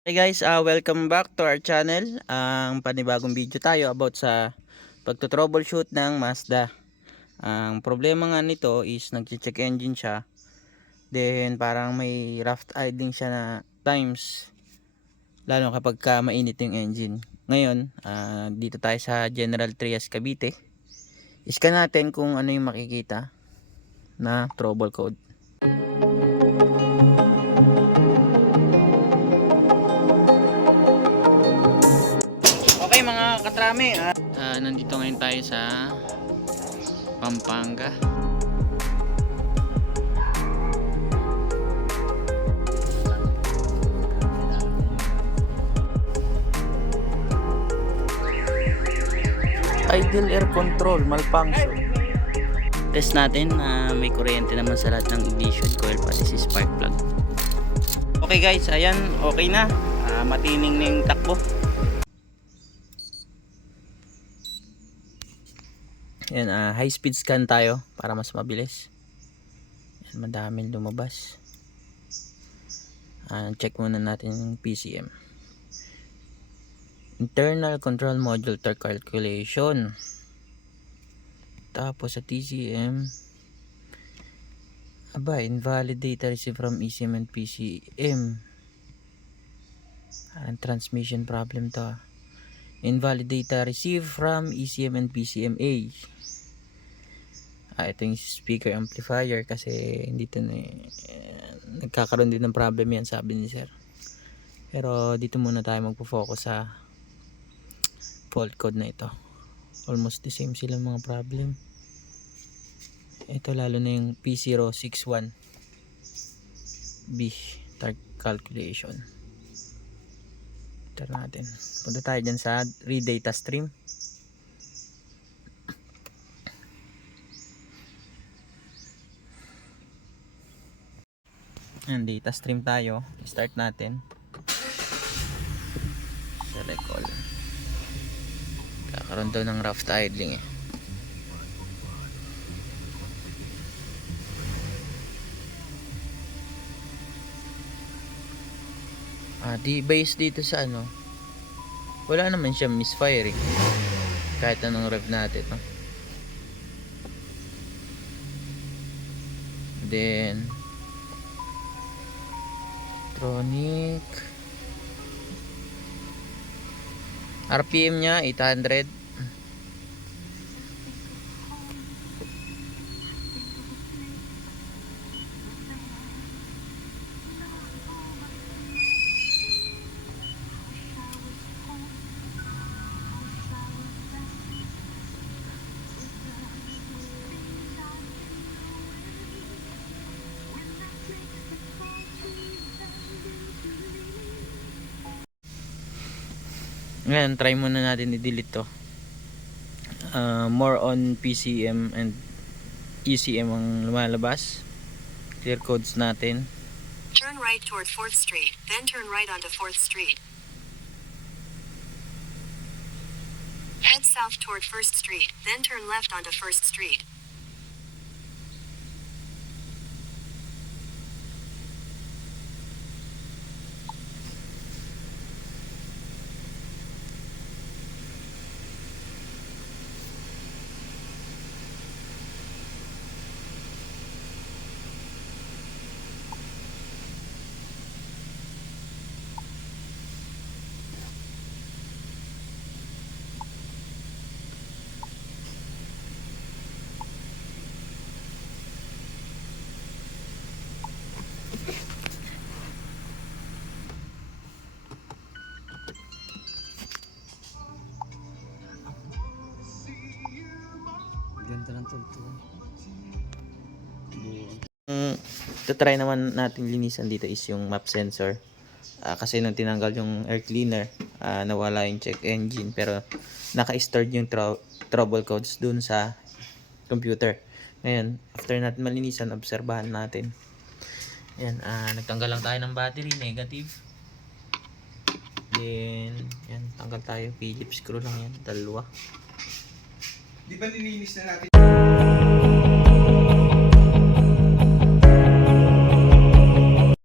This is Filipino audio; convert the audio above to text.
Hey guys, welcome back to our channel. Ang panibagong video tayo about sa pagto-troubleshoot ng Mazda. Ang problema nga nito is nag-check engine siya. Then parang may rough idling siya na times, lalo kapag mainit yung engine. Ngayon, dito tayo sa General Trias Cavite. Iscan natin kung ano yung makikita na trouble code. Okay mga katrame, nandito ngayon tayo sa Pampanga. Idle air control malfunction. Test natin na may kuryente naman sa lahat ng ignition coil pati si spark plug. Okay guys, ayan, okay na. Matining na yung takbo. Ayan, high speed scan tayo para mas mabilis. Ayan, madaming lumabas. Check muna natin yung PCM. Internal Control Module Torque Calculation. Tapos sa TCM, invalid data received from ECM and PCM. Transmission problem to. Invalid data received from ECM and PCMA. Ito yung speaker amplifier kasi dito nagkakaroon din ng problem yan, sabi ni sir. Pero dito muna tayo magpo-focus sa fault code na ito. Almost the same sila mga problem. Ito lalo na yung P061B torque calculation. Ito natin. Punta tayo dyan sa read data stream. Ayan, data stream tayo. Start natin. Select all. Kakaroon daw ng rough idling eh. Di base dito sa wala naman siya misfiring kahit anong rev natin, no? Then electronic RPM nya 800. Ngayon, try muna natin i-delete to. More on PCM and ECM ang lumalabas. Clear codes natin. Turn right toward 4th Street, then turn right onto 4th Street. Head south toward 1st Street, then turn left onto 1st Street. Ganda ng tugtog. Try naman natin linisan dito is yung map sensor. Kasi nung tinanggal yung air cleaner, nawala yung check engine, pero naka-stored yung trouble codes dun sa computer. Ngayon, after natin malinisan, obserbahan natin. Ayan, nagtanggal lang tayo ng battery, negative. Then, yan, tanggal tayo, Phillips screw lang yan, dalawa. Di ba nilinis na natin?